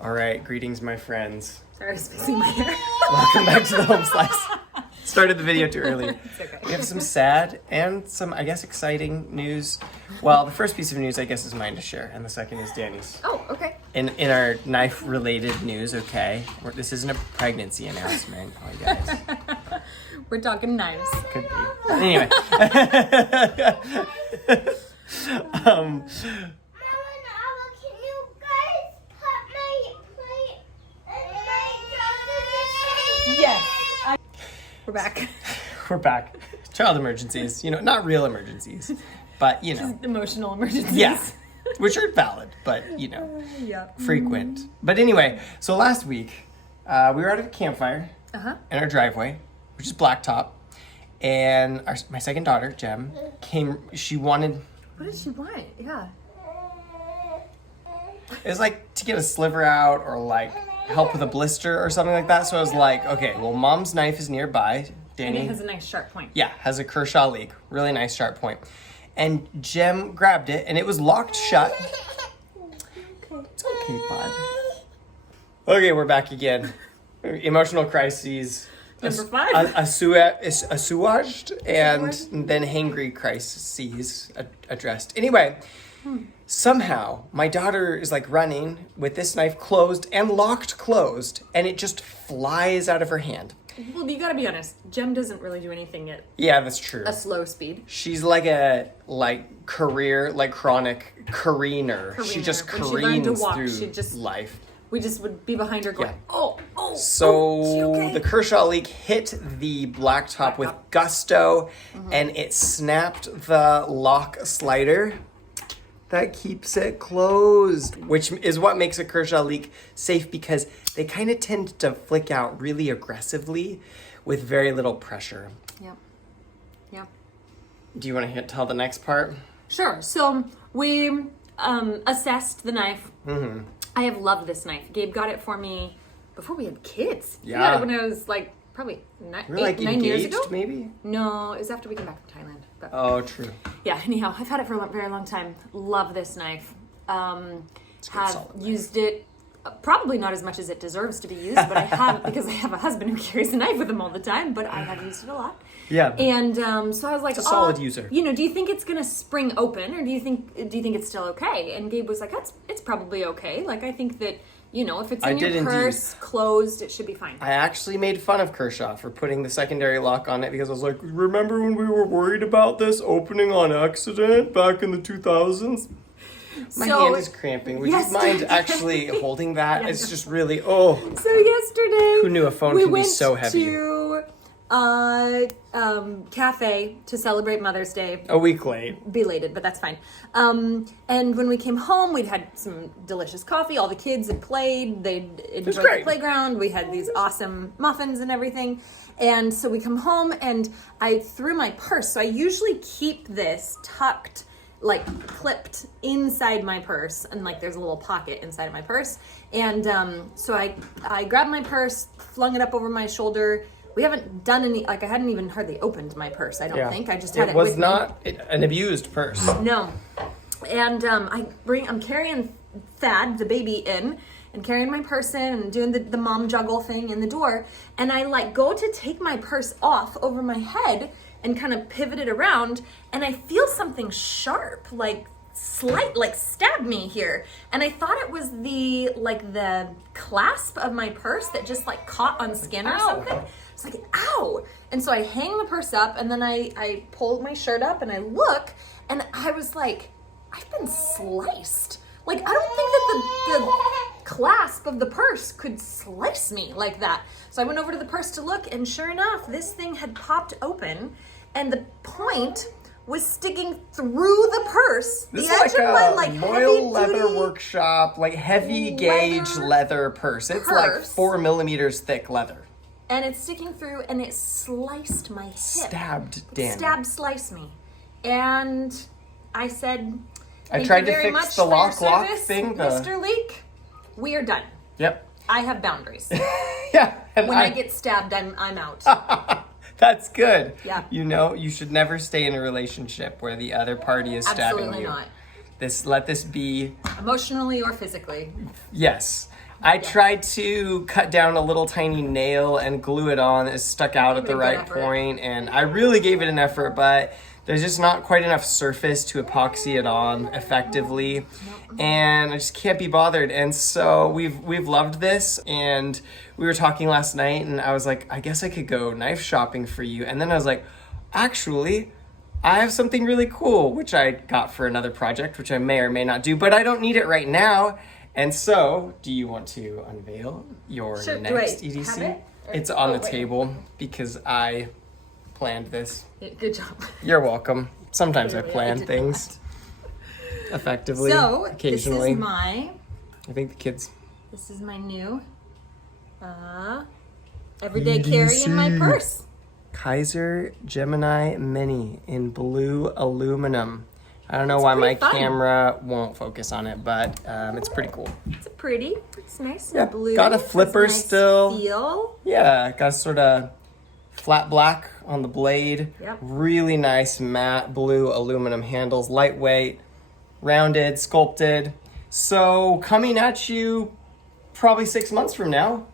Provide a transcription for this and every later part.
All right, greetings, my friends. Sorry, I was fixing my hair. Welcome back to the Home Slice. Started the video too early. It's okay. We have some sad and some, I guess, exciting news. Well, the first piece of news, I guess, is mine to share, and the second is Dani's. Oh, okay. In our knife-related news, okay, this isn't a pregnancy announcement, oh, you guys. We're talking knives. Could be. Anyway. Yes. We're back. We're back. Child emergencies, not real emergencies, but Just emotional emergencies. Yeah, which are valid, but Yeah. frequent. But anyway, so last week we were out at a campfire in our driveway, which is blacktop, and my second daughter, Jem, came. She wanted. What did she want? Yeah. It was like to get a sliver out or like help with a blister or something like that. So I was like, okay, well, Mom's knife is nearby. And Dani it has a nice sharp point. Yeah, has a Kershaw Leek, really nice sharp point. And Jem grabbed it, and it was locked shut. It's okay, bud. Okay, we're back again. Emotional crises. Number 5. Assuaged, and then hangry crises addressed. Anyway, somehow my daughter is like running with this knife closed and locked closed, and it just flies out of her hand. Well, you gotta be honest. Jem doesn't really do anything at Yeah, that's true. a slow speed. She's like a chronic careener. She just When she learned to careens walk, through she'd just- life. We just would be behind her going, Yeah. oh, So she okay? the Kershaw Leek hit the blacktop with gusto, and it snapped the lock slider that keeps it closed, which is what makes a Kershaw Leek safe because they kind of tend to flick out really aggressively with very little pressure. Yeah. Do you want to tell the next part? Sure. So we assessed the knife. Mm-hmm. I have loved this knife. Gabe got it for me before we had kids. He got it when I was like probably 9 years ago. Maybe? No, it was after we came back from Thailand. But, Oh, true. yeah. Anyhow, I've had it for a very long time. Love this knife. Have solid knife. used it. Probably not as much as it deserves to be used, but I have because I have a husband who carries a knife with him all the time. But I have used it a lot. Yeah. And so I was like, It's a solid user. Do you think it's gonna spring open, or do you think it's still okay? And Gabe was like, it's probably okay. Like I think that if it's in your purse closed, it should be fine. I actually made fun of Kershaw for putting the secondary lock on it because I was like, remember when we were worried about this opening on accident back in the 2000s? My hand is cramping. Would you mind actually holding that? It's just really, So yesterday, Who knew a phone we can be went so heavy? to cafe to celebrate Mother's Day. a week late. Belated, but that's fine. And when we came home, we'd had some delicious coffee. All the kids had played. They'd enjoyed the great. playground. We had these awesome muffins and everything. And so we come home, and I threw my purse. So I usually keep this tucked, like clipped inside my purse, and like there's a little pocket inside of my purse. And so I grabbed my purse, flung it up over my shoulder. We haven't done any, I hadn't even hardly opened my purse, I don't think. I just had it with me. It was not an abused purse. No. And I'm carrying Thad, the baby, in, and carrying my purse in, and doing the mom juggle thing in the door. And I go to take my purse off over my head and kind of pivot it around, and I feel something sharp, stab me here. And I thought it was the clasp of my purse that just caught on skin or something. It's like, ow! And so I hang the purse up, and then I pull my shirt up, and I look, and I was like, I've been sliced. I don't think that the clasp of the purse could slice me like that. So I went over to the purse to look, and sure enough, this thing had popped open, and the point was sticking through the purse. This the is edge of my Loyal Leather Workshop, heavy gauge leather purse. It's 4 millimeters thick leather. And it's sticking through, and it sliced my hip. Stabbed Dani. Slice me. And I said, I tried to very fix much the for lock your service, thing. Mr. Leek, we are done. Yep. I have boundaries. Yeah. And When I get stabbed, I'm out. That's good. Yeah. You should never stay in a relationship where the other party is stabbing Absolutely you. not. Let this be. Emotionally or physically. Yes. I tried to cut down a little tiny nail and glue it on. It stuck out at the right point, and I really gave it an effort, but there's just not quite enough surface to epoxy it on effectively, and I just can't be bothered. And so we've loved this, and we were talking last night, and I was like, I guess I could go knife shopping for you. And then I was like, actually, I have something really cool, which I got for another project, which I may or may not do, but I don't need it right now. And so, do you want to unveil your next EDC? It's on the table because I planned this. Good job. You're welcome. Sometimes I plan things effectively, occasionally. I think the kids. This is my new everyday carry in my purse. Kaiser Gemini Mini in blue aluminum. I don't know why my camera won't focus on it, but it's pretty cool. It's nice and blue. Got a flipper still. Feel. Yeah, got sort of flat black on the blade. Yep. Really nice matte blue aluminum handles, lightweight, rounded, sculpted. So coming at you probably 6 months from now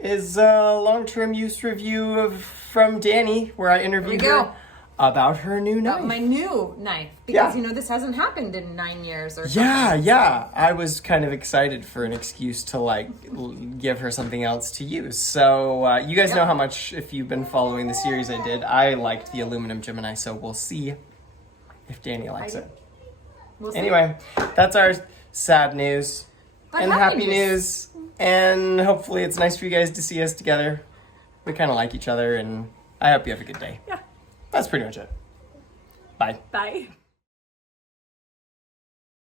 is a long-term use review from Dani, where I interviewed her about her new knife. My new knife. Because, this hasn't happened in 9 years or something. Yeah. I was kind of excited for an excuse to, give her something else to use. So, you guys know how much, if you've been following the series I did, I liked the aluminum Gemini, so we'll see if Dani likes it. We'll see. Anyway, that's our sad news. But and happy news. And hopefully it's nice for you guys to see us together. We kind of like each other, and I hope you have a good day. Yeah. That's pretty much it. Bye. Bye.